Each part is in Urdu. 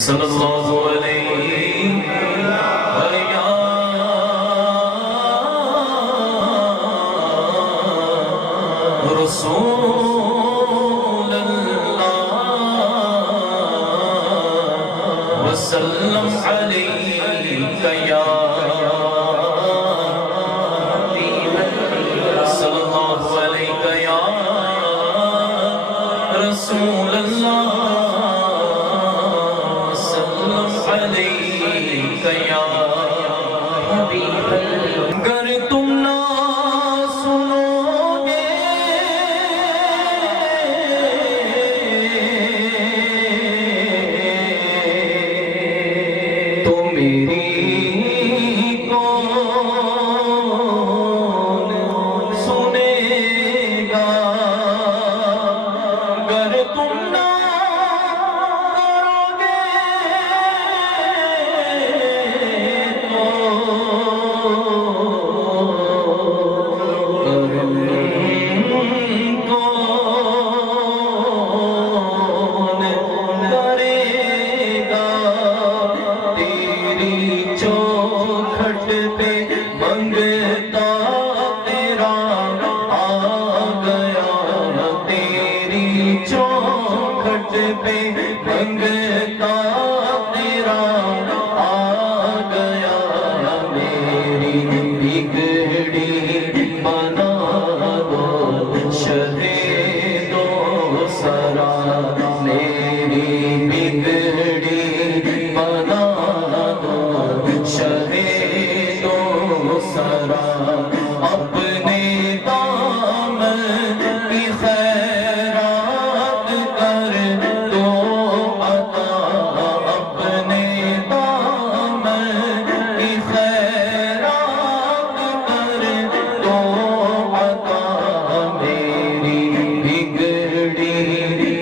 صلی اللہ علیہ یا رسول اللہ وسلم علیک یا صلی اللہ علیک یا رسول اللہ گر تم نہ سنو گے تو میری کون سنے گا گر تم نہ منگتا تیرا آ گیا میری بگڑی بنا دو شہید و سرا میری بگڑی بنا دو شہید و سرا اپنے دامن کی خیرات کر دو عطا اپنے دامن کی خیرات کر دو عطا میری بگڑی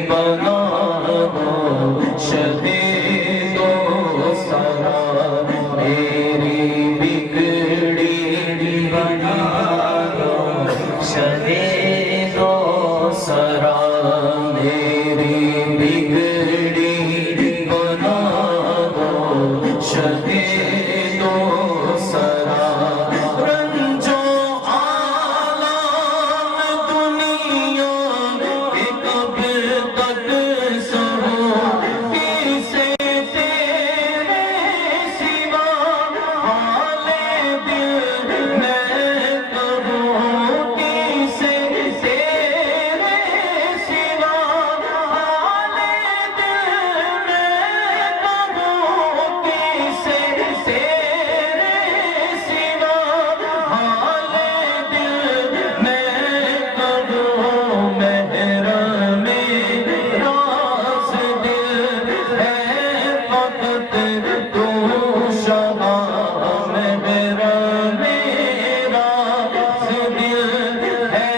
بنا دو شہید و سرا میری بگڑی بنا دو شہید و سرا میری بگڑی بنا دو شہید و سرا رنج و آلام دنیا کے کب تک سہوں کسے تیرے سوا حال دل میں کہوں کسے تیرے سوا حال دل میں کہوں کسے تیرے سوا حال دل میں کہوں محرم راز دل ہے فقط تو شہا محرم راز دل ہے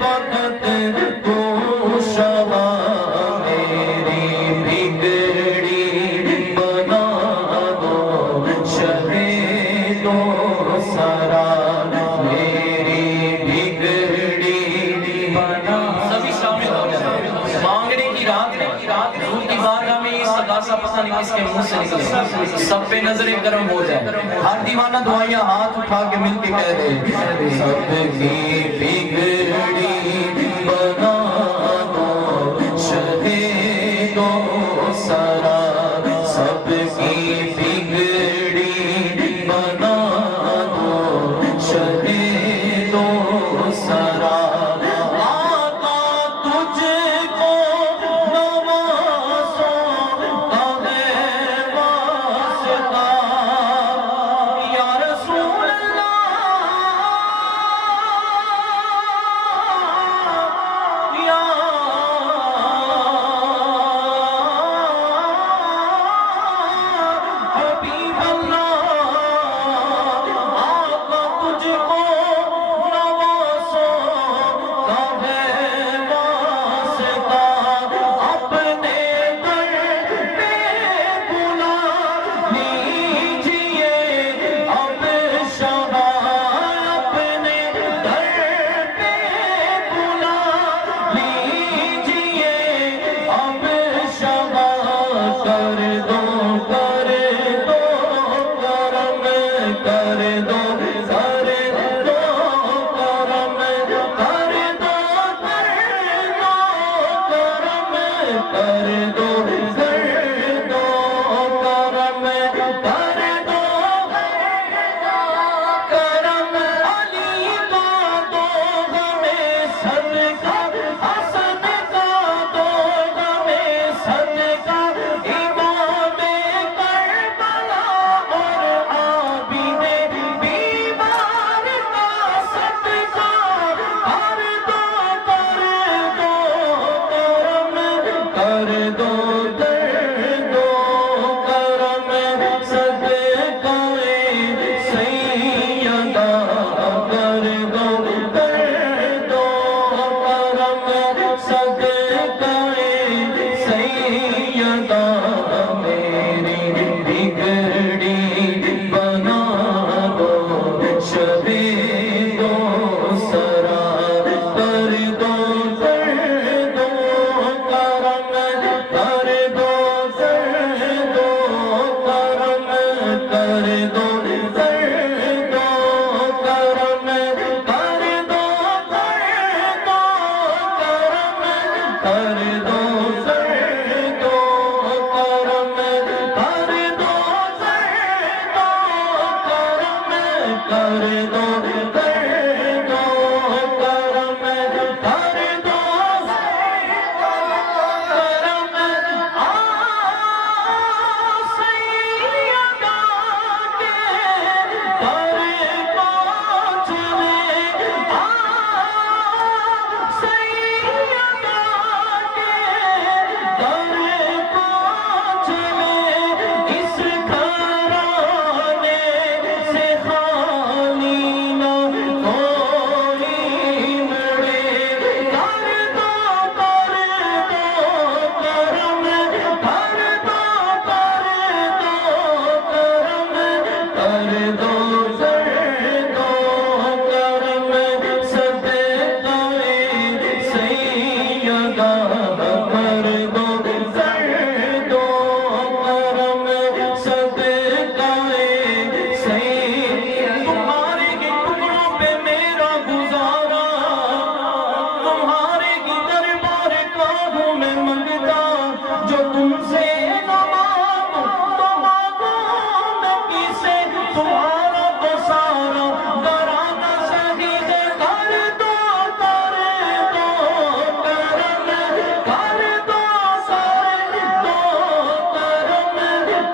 فقط تو شہا میری بگڑی بنا دو شہید و سرا میری بگڑی بنا سبھی شامل ہو گئے مانگنے کی رات حضور کی بارگاہ میں یہ استغاثہ پتہ نہیں کس کے منہ سے نکلے سب پہ نظر کرم ہو جائے ہر دیوانہ دعائیاں ہاتھ اٹھا کے مل کے کہہ دے سب کی بگڑی بنا دو شہید و سرا سب کی بگڑی بنا دو شہید و سرا آقا تجھ کو نوازوں کا ہے واسطہ یا رسول اللہ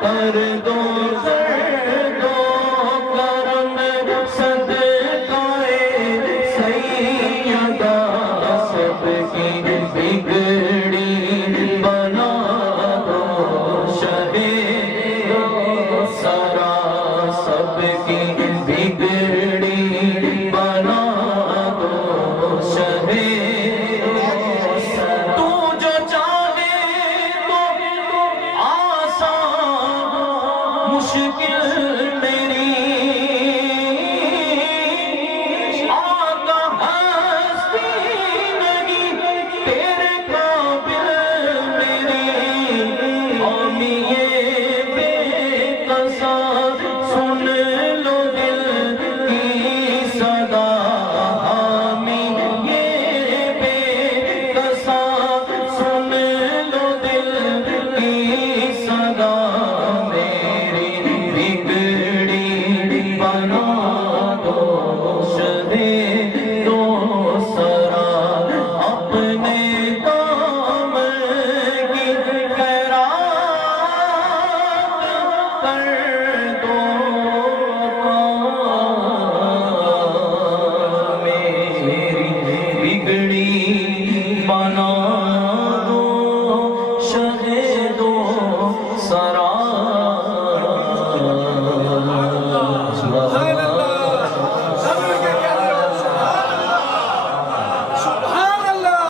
کر دو کرم صدقائے سیدہ سب کی بگڑی بنا دو شہ سرا سب کی بگڑی بنا دو شہ تو جو چاہے تو آسان مشکل